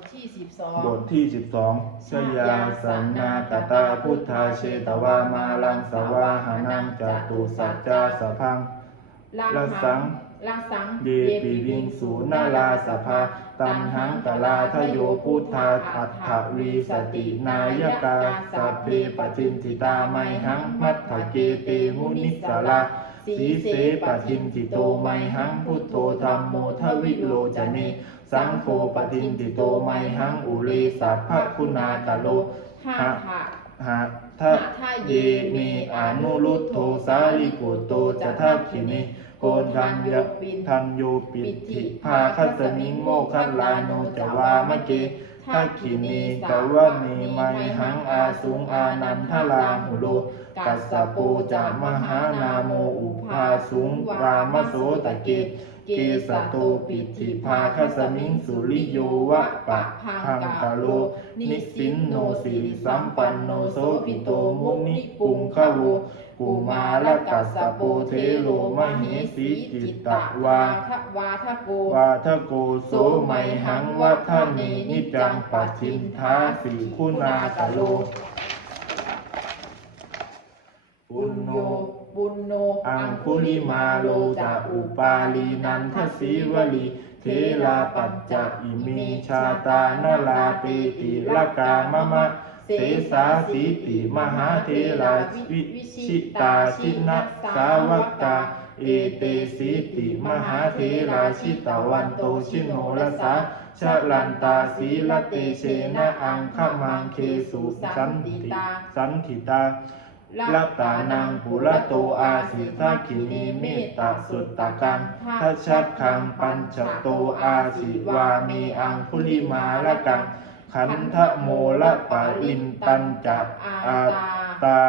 ทที่สิบสองบทที่สิบสองชยาสันนาตตาพุทธาเชตวามาลังสวาหานังจตุสัจจาสพังละสังละสังเยปิวิงสูนาลาสภาตัมหังกลาทโยพุทธาอัฏฐวีสตินายกาสัพเพปจินติตาไมหังมัตถเกเตมุนิสาลา สีเสปจินติโตไมหังพุทโธธรรมโมทวิโลจเน สังโฆปจินติโตไมหังอุเรสัพพะคุณาตโลท่าทะหาทะเยเมอนุรุตโทสาลิปุตโตจะทักขินิโกนทันยะทันโยปิติภาคัสมิงโมคัลลาโนจวามะเกทักขินีกวะเนไมหังอาสุงอานันทลาหุโล กัสสะโปจะมหานาโมอุปาสุงรามโสตะเกเกสะโตปิติภาคสมิงสุริโยวะปะพังกะโล นิสินโนสิริสัมปันโนโสปิโตมุนิปุงคะโวกุมาลกัสสะโปเทโลมเหสีจิตตะวาทวาทะโกวาทโกโสไมหังวัฒเนนิจังปัจฉินทาสีคุณาตโล ปุญโยปุณโนอังคุลิมาโลจะอุปาลีนันทสีวลีเทลาปัจจะอิมิชาตานลาเปติลกามะมะเสสาสีติมหาเทลาวิชิตาชินะสาวกาเอเตสีติมหาเทราชิตาวันโตชิโนรสาชะลันตาสีลเตเชนะอังคมังเคสุสันติสันติตา ลัตตานังปุระโตอาสิทักขินีเมตตาสุตตะกังทัชชักขังปัญจโตอาสิวามีอังคุลิมาละกังขันธโมละปะอินตันจะอาตา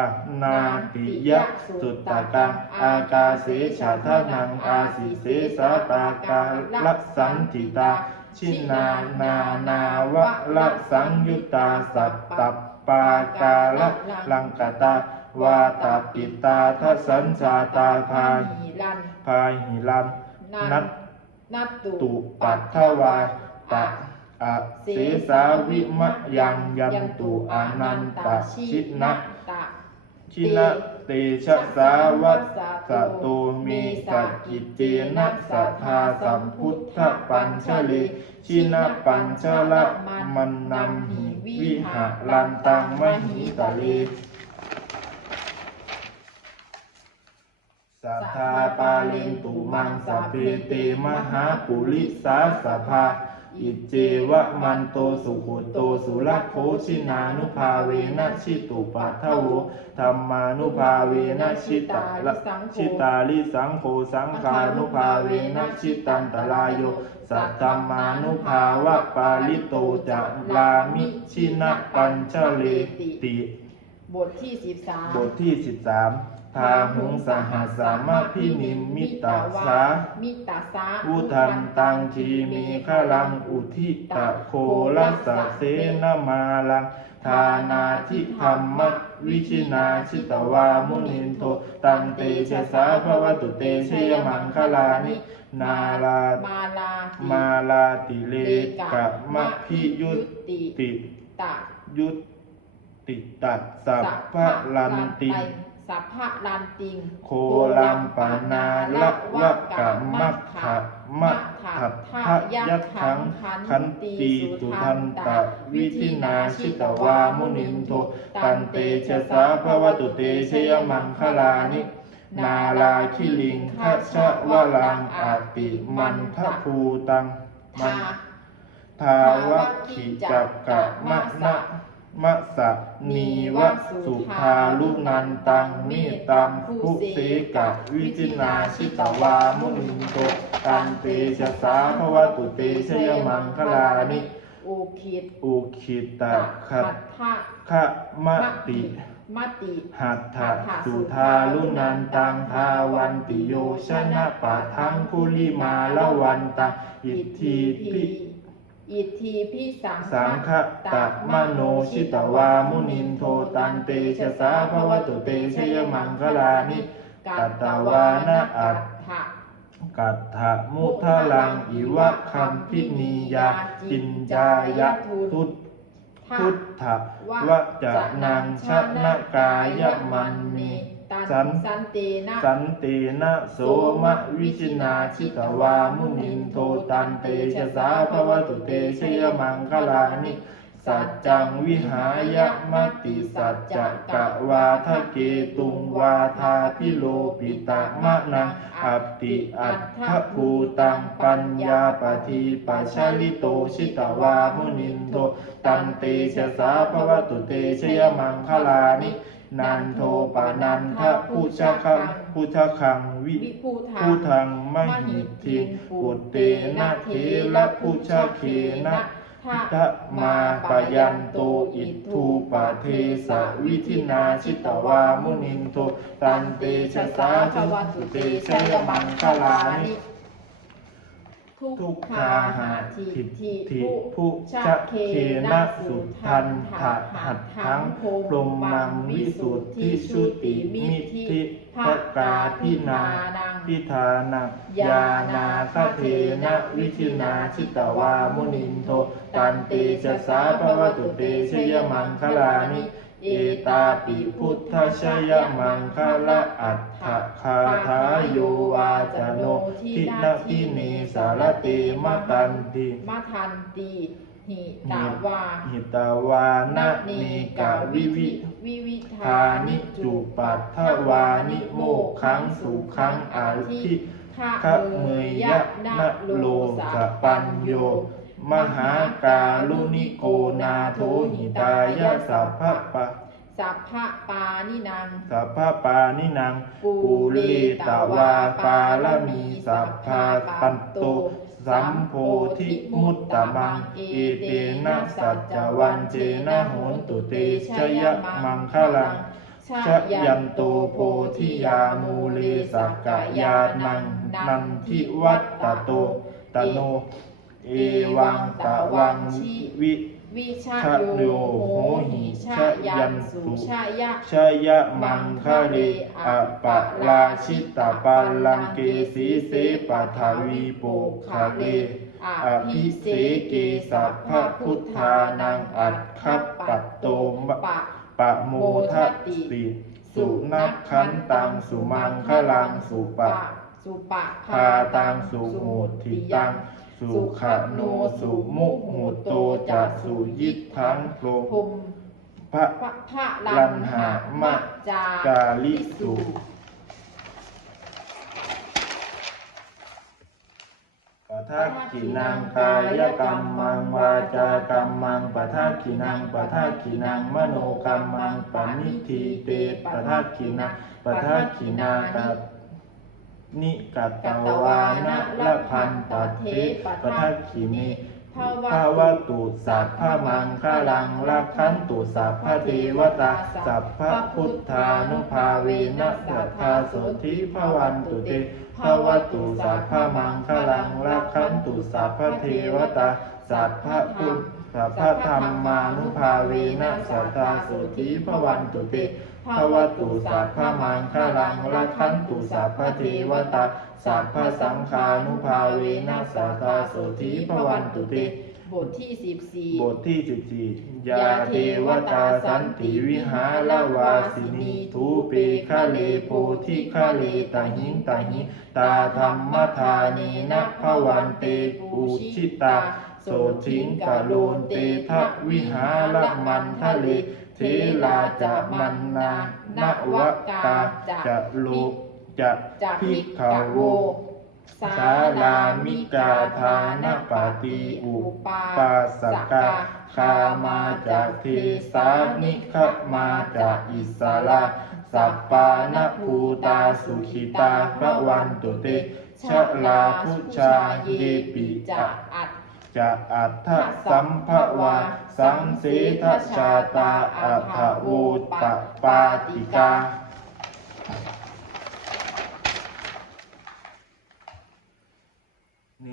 นาปิยะสุตตะกังอากาเสชาทานังอาสิเสสาตากาลักสันติตา ชินานานาวะละสังยุตตาสัตตปากาละลังกตา วาตาปิตาทัสสัญชาตาพาหีลันพาหิลันนัตนัตตุตุปัทถวาตะอะเสสาวิมะยังยันตุอานันตชินะตะชินะเตชะสาวัสสะโตเมสะกิจเจนะสัทธาสัมพุทธปัญชเลชินะปัญชละมันนำหิวิหะลันตังมหิตะเล สัทธาปาเลนตุมังสพเพเตมหาปุริสาสภาอิเจวะมันโตสุขุโตสุรโคชินานุภาเวนะชิตุปัทถโวธรรมานุภาเวนะชิตาละชิตาลิสังโฆสังฆานุภาเวนะชิตันตรายโยสัตตมมานุภาวะปาลิโตจะลามิชินะปัญชเลติ บทที่สิบสามบทที่13พา หุงสหัสสามะพินิมมิตาสามิตาสาอุทันตังทีมีฆลังอุทิตะโคลัสสะเสนมาลังทานาทิธรรมวิชินาชิตวามุนินโทตันเตชะสาภวตุเตชยมังคลานินาลามาลาติมาลาติเลกะมะพิยุตติติตะยุตติตัสสัพพะลันติ สัพพะลันติง โคลัมปานาละวะกะมัคขะมะทัตทะยัตถังขันติสุทันตะวิธินาชิตวามุนินโทตันเตชะสาภวตุเตชยมังคลานินาลาคิลิงทัชะวะลังอาติมันทะภูตังมัทานทาวะขิจักกะมะนะ มะสะนีวะสุภาลุนันตังเมตัมภุเสกะวิจินาชิตวามุนินโตตันเตชะสาภวตุเตชยมังคลานิอุคิดอุคิตะขัดทะคะมะติมติหัตถะสุธาลุนันตังทาวันติโยชนะปะทังคุลิมาละวันตังอิทธิพิ อิทธิพิสังสังฆตะมโนชิตวามุนินโทตันเตชะสาภวตุเตชยมังคลานิกัตตวานะอัตถะกกัตถะมุทะลังอิวะคัมพินียาจินจายะทุตพุทธะวะจะนังชนะกายมันเม ตัน สันเตนะสันตินะโสมะวิชินาชิตวามุนินโทตันเตชะสาภวตุเตชยมังคลานิ สัจจังวิหายะมติสัจจะกะวาทะเกตุงวาทาพิโลปิตะมะนังอัปติอัตถภูตังปัญญาปฏิปัชาลิโตชิตวามุนินโทตันเตชะสาภวตุเตชยมังคลานิ นันโทปานันทะพุชคังพุชคังวิวิภูทาผู้ทางมหิทิปุตเตนะเทระพุชเคนะทะมาปยันโตอิทูปะเทสะวิธินาชิตวามุนินโทตันเตชะสาภวตุเตชะยมังคลานิ ทุกขาหาทิทิทิพุชะเคนะสุทันถะหัตถังพรหมังวิสุทธิชุติมิทิภกาพินาพิธานังยานาคเทนะวิธินาชิตวามุนินโทตันเตชะสาภวตุเตชยมังคลานิ เอตาปิพุทธชยมังคละอัฏฐคาทาโยวาจโนทินาทิเนสารเตมะตันติมาทันตีหิตาวาหิตาวานะเนกาวิวิวิวิทานิจุปัตถวานิโมขังสุขังอาทิขะเมยยะนะโลสะปัญโย มหากาลุนิโกนาโทหิตายะสัพพะปะสัพพะปานินังสัพพะปานินังปูปูเรตวาปาลมีสัพพาปันโตสัมโพธิมุตตะมัง เอเตนะสัจจวันเจนะโหนตุเตชยมังคลังชยันโตโพธิยามูเลสักกายานังนันทิวัตตโตตโน เอวังตะวังวิวิชาชะโยโยโหโหหิหิชาชะยัยันนสุสุชายะชยมังคะเรอปะลาชิตาปัลลังเกสีเสปัทาวีโปคะเลอภิเสเกสัพพะพุทธานังอัตคัปปัตโตมะปะปะโมทัสติสุนักขันตังสุมังคลังสุปะสุปะพาตังสุโหติตัง สุขโนสุมุหุโตจัสุยิทังโลภมพระพระพระลันหะมะจากาลิสุปะทักขินังกายกรรมังวาจากรรมังปะทักขินังปะทักขินังมโนกรรมังปณิทีเตปะทักขินังปะทักขินากัต นิกัตตวานะละพันตเทปะทักขิเนภาวะภาวะตุสัพพะมังคลังรักขันตุสัพพะเทวตาสัพพะพุทธานุภาเวนะสัทธาโสธิภวันตุเตภาวะตุสัพพะมังคลังรักขันตุสัพพะเทวตาสัพพะพุทธสัพพะธรรมานุภาเวนะสัทธาโสธิภวันตุเต ภาวะตุสัพพะมังคลังรักขันตุสัพพะเทวตาสัพพะสังฆานุภาเวนะสัทธาโสธิภวันตุเตบทที่สิบสี่บทที่สิบสี่ยาเทวตาสันติวิหารวาสินีทูเปคะเลโพธิคะเลตาหิงตาหิตาธรรมธานีนะภวันเตปูชิตาโสทิงกะโลนเตทะวิหารมันทะเลเทลาจะมันนานวกาจะโลจะจากพิกกขโวสาลามิกากาทานปาปติอุปาสกากาคามาจากกเทเทสานิขมาจากอิสสราราสัปปานภูตาสุขิตาพระวันตุเตชะลาพุชาเยปิจะอัด จะอัตสัมภวา สังเสทชาตาอัฏฐโวปะปาติกา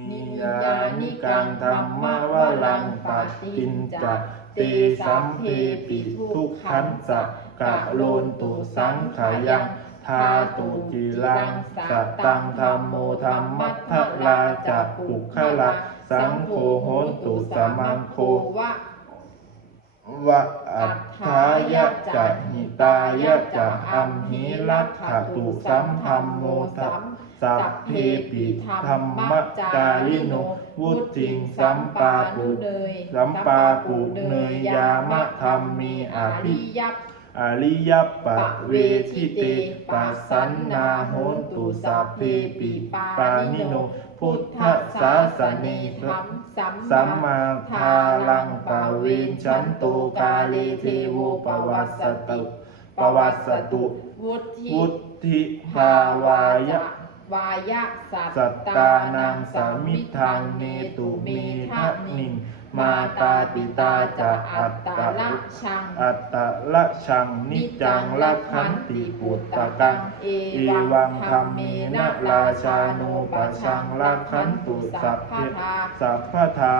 นิยานิกังธรรมวลังปาตินจะเตสัมเพปิทุกขันจะกะโลนตุสังขายังทาตุจิรังสตังธรรมโมธรรมัทธลาจะปุคละ สังโฆโหนตุสมังโควะวะอัฏฐายะจะหิตายะจะอัมหิรัตถตุสัมพัมโมทัสสัพเพปิธรรมจาริโนวุติงสัมปาปุเนยสัมปาปุเนยยามะธรรมมีออาภิริยัป อริยปะเวทิเตปัสสันนาโหนตุสัพเพปิปานิโน พุทธศาสนธรรมสัมมาทาลังปะเวนชันโตกาเลเทโวปวัสสตุปวัสสตุวุธิวุธิภาวายะวายะสัตตานังสามิทังเนตุเมเมทะนิง มาตาตาปิตาตาจะอัตตะละชัง อัตตะละชัง นิจังละขันติปุตตะกัง เอวังธรรมเมนะราชาโนปะชังละขันตุสัพเพทสัพพทา